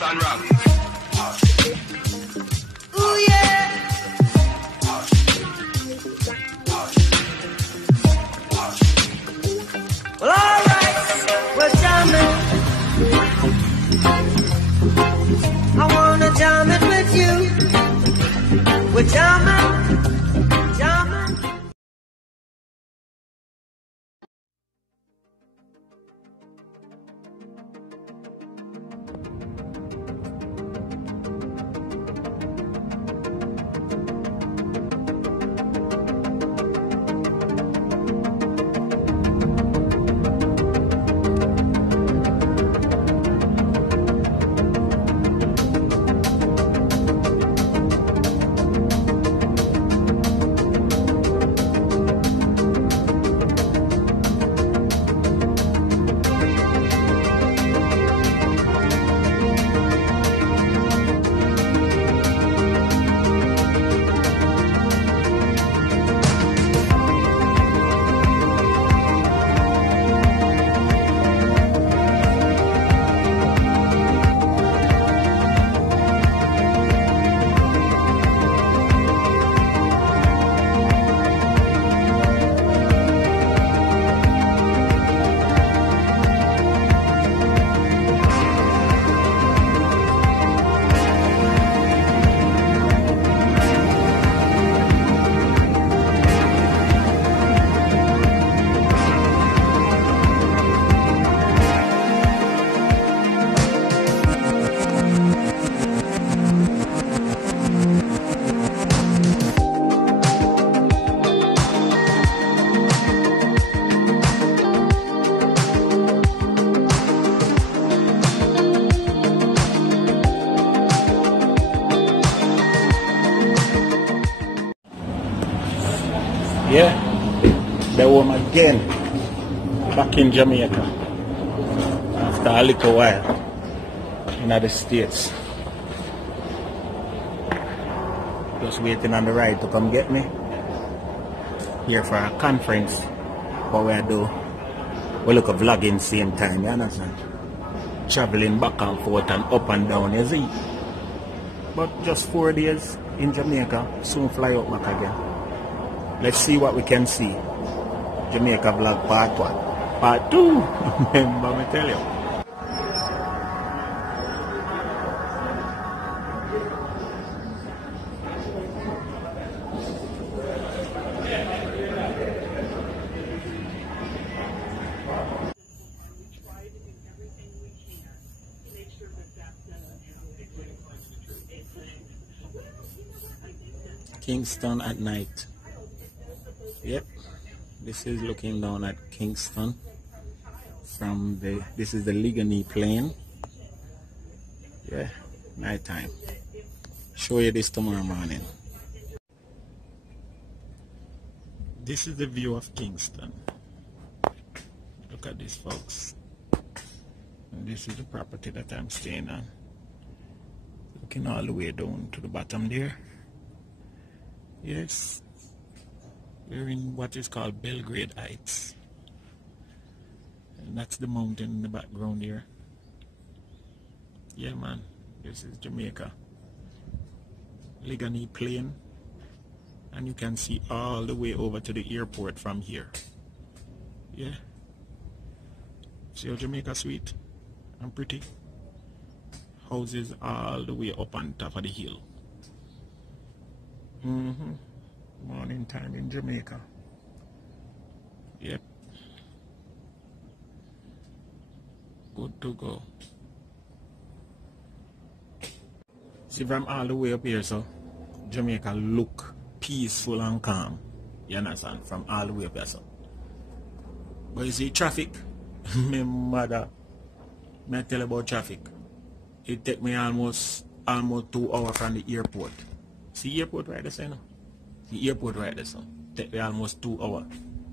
Kingston rock. Ooh yeah. Well, alright, we're jamming. I wanna jam it with you. We're jamming, jamming. Yeah, they were again back in Jamaica after a little while in the States. Just waiting on the ride to come get me here for a conference. What we do, we look at vlogging same time, you understand? Traveling back and forth and up and down, you see? But just 4 days in Jamaica, soon fly out back again. Let's see what we can see. Jamaica Vlog Part 1. Part 2, remember me tell you. Kingston at night. Yep, this is looking down at Kingston from this is the Ligani Plain. Yeah, night time. Show you this tomorrow morning. This is the view of Kingston. Look at this, folks. And this is the property that I'm staying on. Looking all the way down to the bottom there. Yes, we're in what is called Belgrade Heights. And that's the mountain in the background here. Yeah, man, this is Jamaica. Ligani Plain. And you can see all the way over to the airport from here. Yeah. See how Jamaica sweet and pretty? Houses all the way up on top of the hill. Morning time in Jamaica. Yep. Good to go. See, from all the way up here, so Jamaica look peaceful and calm. You understand? From all the way up here, so. But you see traffic. My mother, may I tell you about traffic? It take me almost 2 hours from the airport. See airport right there, no? The airport right there, so. Take me almost 2 hours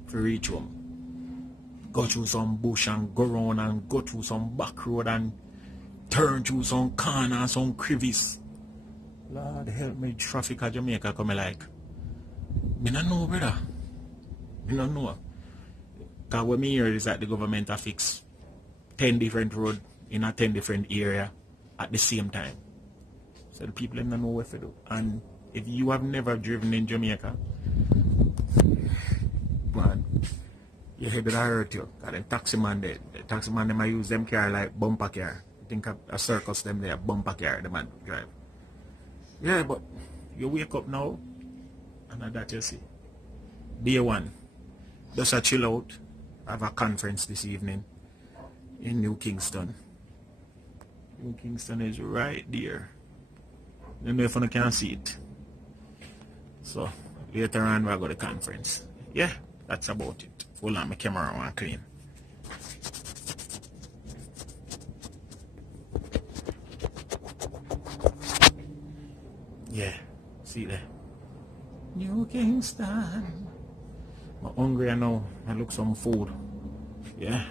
to reach home. Go through some bush and go around and go through some back road and turn through some corner, some crevice. Lord help me, traffic at Jamaica come like. Me don't know, brother. Me don't know. Because what me hear is that the government have fixed 10 different roads in a 10 different area. at the same time. So the people don't know what to do. And if you have never driven in Jamaica, man, your head will hurt you. Because the taxi man, the taxi man, they might use them car like bumper car. Think of a circus them there, bumper car, the man drive. Yeah, but you wake up now, and that you see. Day one, just a chill out. I have a conference this evening in New Kingston. New Kingston is right there. I don't know if you can see it. So later on we'll go to the conference. Yeah, that's about it. Hold on, my camera want clean. Yeah, see there. New Kingston. I'm hungry now. I look some food. Yeah.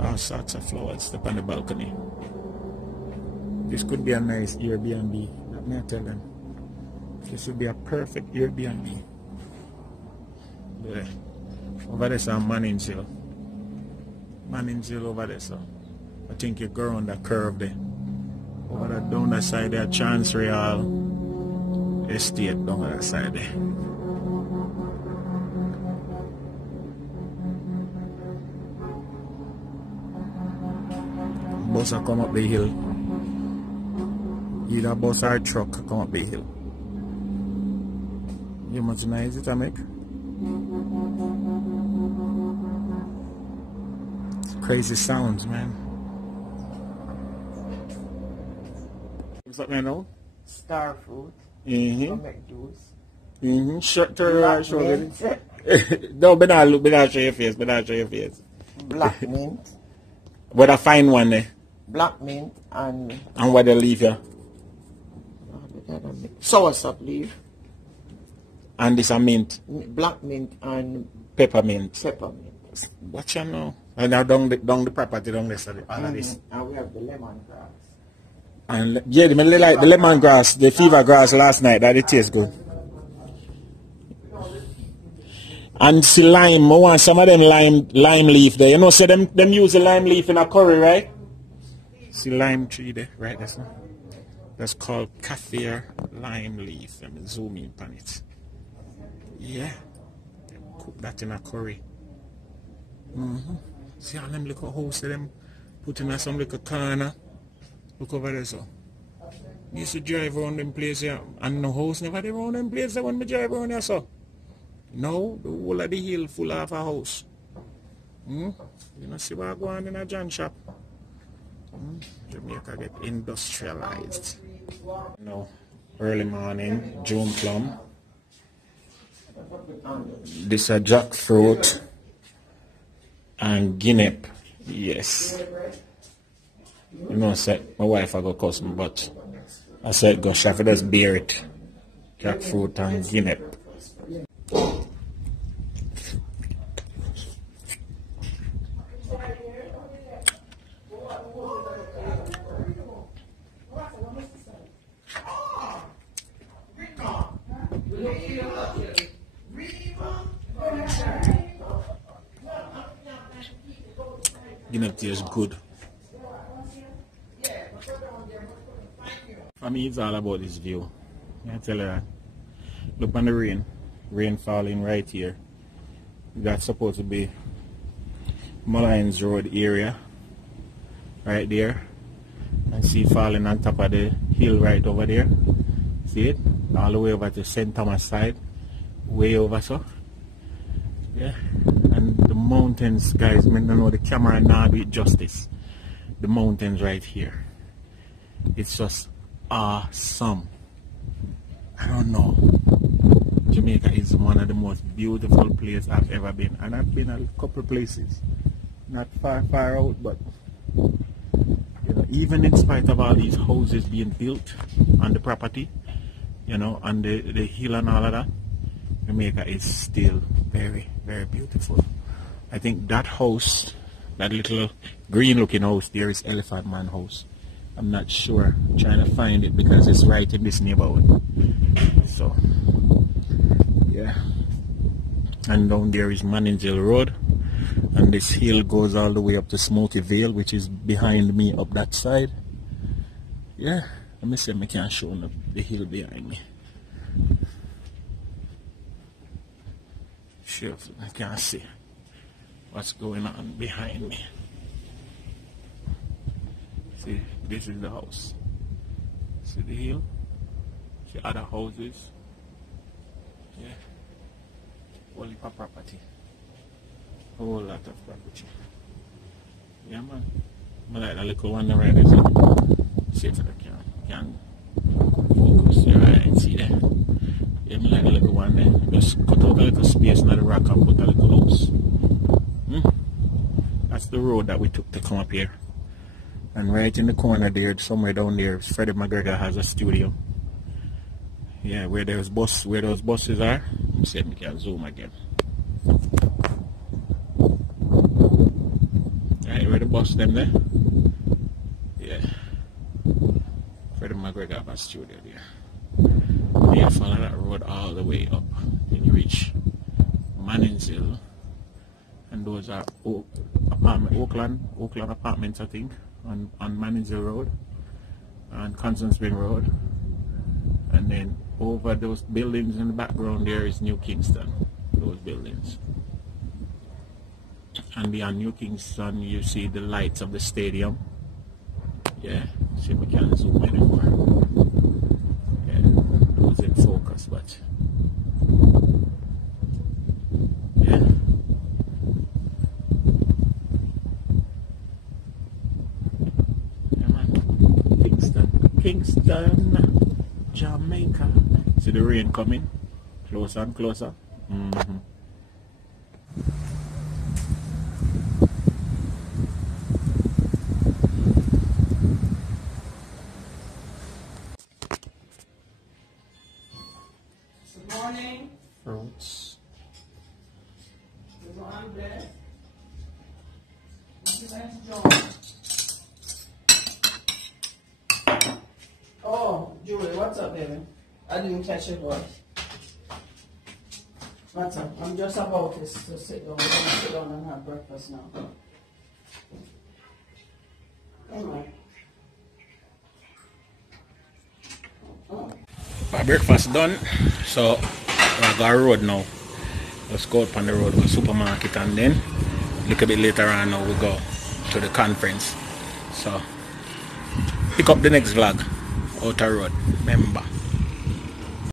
All sorts of flowers up on the balcony. This could be a nice Airbnb. Let me tell them. This would be a perfect Airbnb. Yeah. Over there's a Manning's Hill. Manning's Hill over there, so I think you go around that curve there. Over that down that side there, Chancery Hall Estate down that side there. Bus will come up the hill. Either bus or truck come up the hill. You must nice it, I make. Crazy sounds, man. What's up, man? Now? Star fruit. Mm-hmm. Make juice. Mm-hmm. Turn around, show it. No, but not show your face. But not show your face. Black mint. What a fine one there. Black mint and what they leave here. soursop leaf. And this a mint. Black mint and Peppermint. peppermint. What you know? And now down the property down there, all of this. And we have the lemongrass. And yeah, they really like the lemongrass, the fever grass last night. That it tastes good. And see lime, I want some of them lime leaf there. You know, say them use the lime leaf in a curry, right? See lime tree there, right? That's called kaffir lime leaf. Let me zoom in on it. Yeah, cook that in a curry. See all them little house them put in some little corner. Look over there, so. I used to drive around them place here, and no house never did around them place when I drive around here, so. No, the whole of the hill full of a house. You know, see what go on in a John shop. Jamaica get industrialized. No, early morning, June plum. This a jackfruit and guinea. Yes. You know, I said my wife I go cuss me, but I said go chef, just bear it. Jackfruit and guinea. Guinea tastes good. For me, it's all about this view. I tell you that. Look on the rain. Rain falling right here. That's supposed to be Mullines Road area. Right there. And see it falling on top of the hill right over there. See it? All the way over to St. Thomas side. Way over so. Yeah. And the mountains, guys, I don't know the camera now do it justice. The mountains right here. It's just awesome. I don't know. Jamaica is one of the most beautiful places I've ever been. And I've been a couple places. Not far out, but you know, even in spite of all these houses being built on the property, you know, on the hill and all of that, Jamaica is still very, very beautiful. I think that house, that little green looking house there is Elephant Man house. I'm not sure. I'm trying to find it because it's right in this neighborhood. So, yeah. And down there is Manning Road. And this hill goes all the way up to Smoky Vale, which is behind me up that side. Yeah. Let me see if I can show the hill behind me. Sure, I can't see what's going on behind me. See, this is the house. See the hill? See other houses? Yeah. Whole heap of property. Whole lot of property. Yeah, man. I like the little one right there. See if I can focus. Yeah, right, see there. Yeah, I like the little one there. Just cut out a little space in the rock and put a little house. That's the road that we took to come up here. And right in the corner there, somewhere down there, Freddie McGregor has a studio. Yeah, where those buses are. Let me see if we can zoom again. Right, where the bus them there? Yeah. Freddie McGregor have a studio there. Yeah, follow that road all the way up. Then you reach Manning's Hill. And those are Oakland apartments, I think, on Manning's Hill Road and Constant Spring Road. And then over those buildings in the background there is New Kingston, those buildings. And beyond New Kingston you see the lights of the stadium. Yeah, see if we can zoom anymore. Yeah, those in focus, but yeah. Yeah, man. Kingston, Jamaica. See the rain coming closer and closer. Good morning. Fruits. Good morning, Bless. What's your nice job? Oh, Julie, what's up, baby? I didn't catch your voice. What's up? I'm just about to sit down. I'm going to sit down and have breakfast now. Come on. Oh. My breakfast done, so I got a road now. Let's go up on the road to the supermarket, and then a little bit later on now we go to the conference. So pick up the next vlog out the road. Remember.